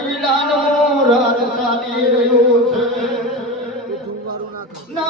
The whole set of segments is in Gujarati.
પીડાનો રસ ચાલી રહ્યો છે. ના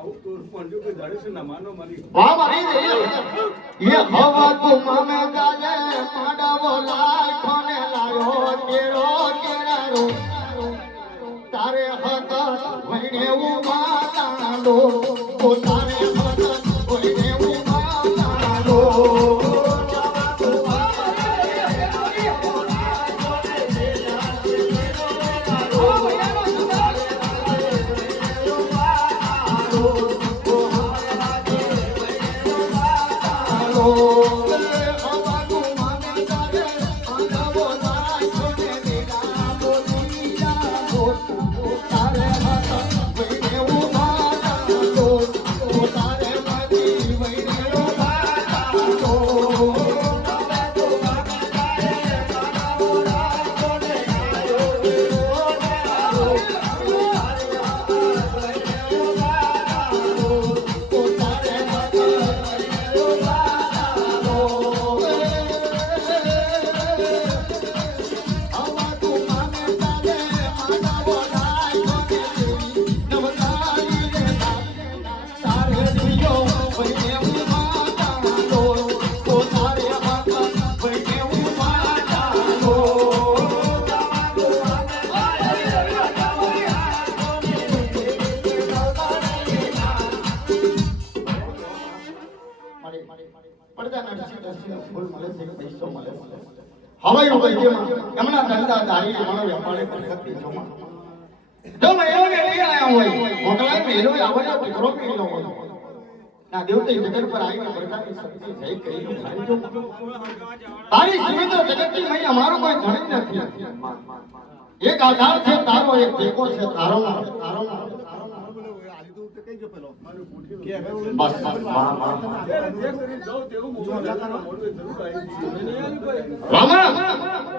એવી માનો આવું તો પણ જો કે જાણે છે ના માનો મારી માં મારી દેવી એ હવા તું મામે ગાલે માડાવો પડદાના નરસિંહ નરસિંહ ફૂલ મળે છે પૈસો મળે છે? હવે એવું કહી એમના ધંધા ધારી અમારો વેપારી પણ કરતી જમા જો નથી. એક આધાર છે, તારો, એક ટેકો છે, તારો તારો આવી ગયું એને આવી કોઈ રામા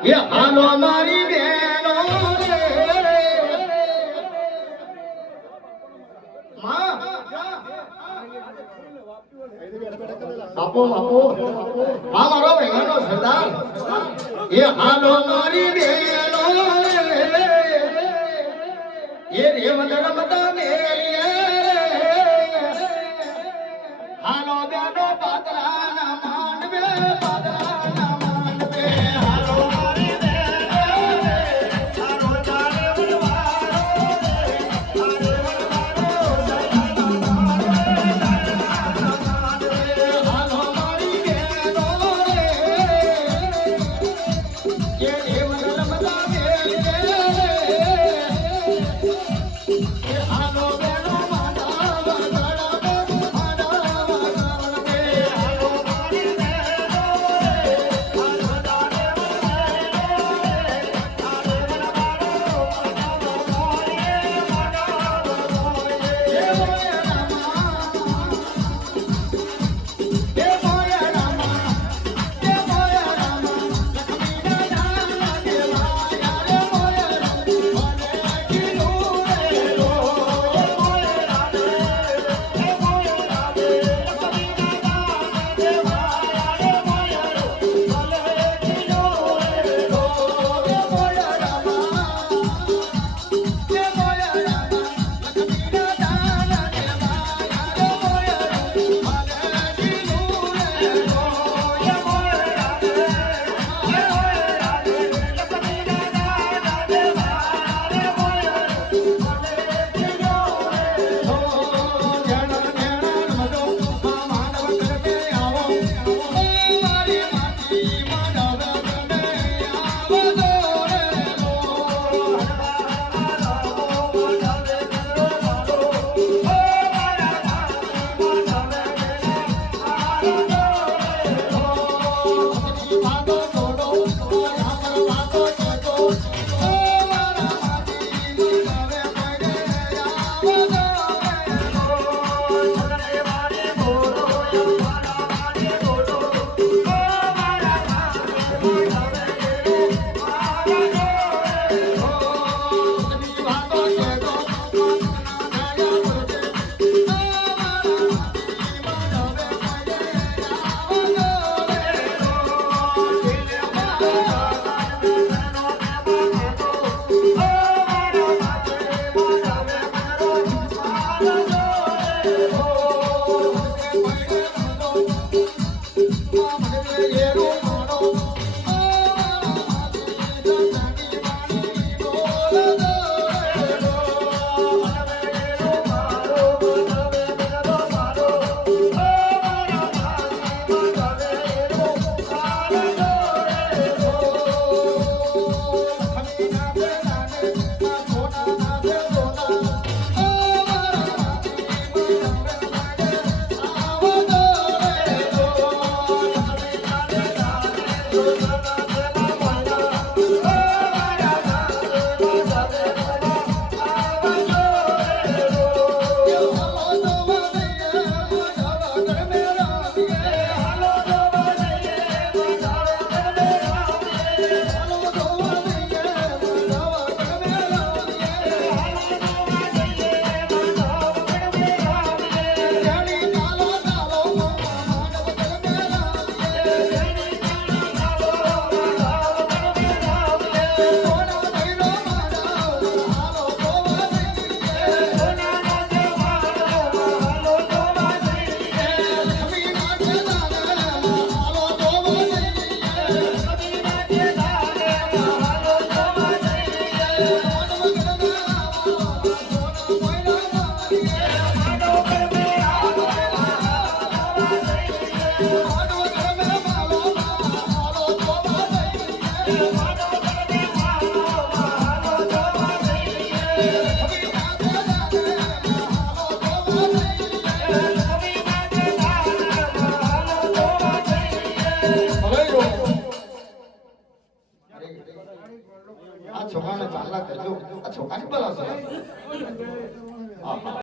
એ હાલો મારી બેનો રે. માં. બાપો બાપો. હા મારો બેનો સરદાર. એ હાલો આ છોકરાને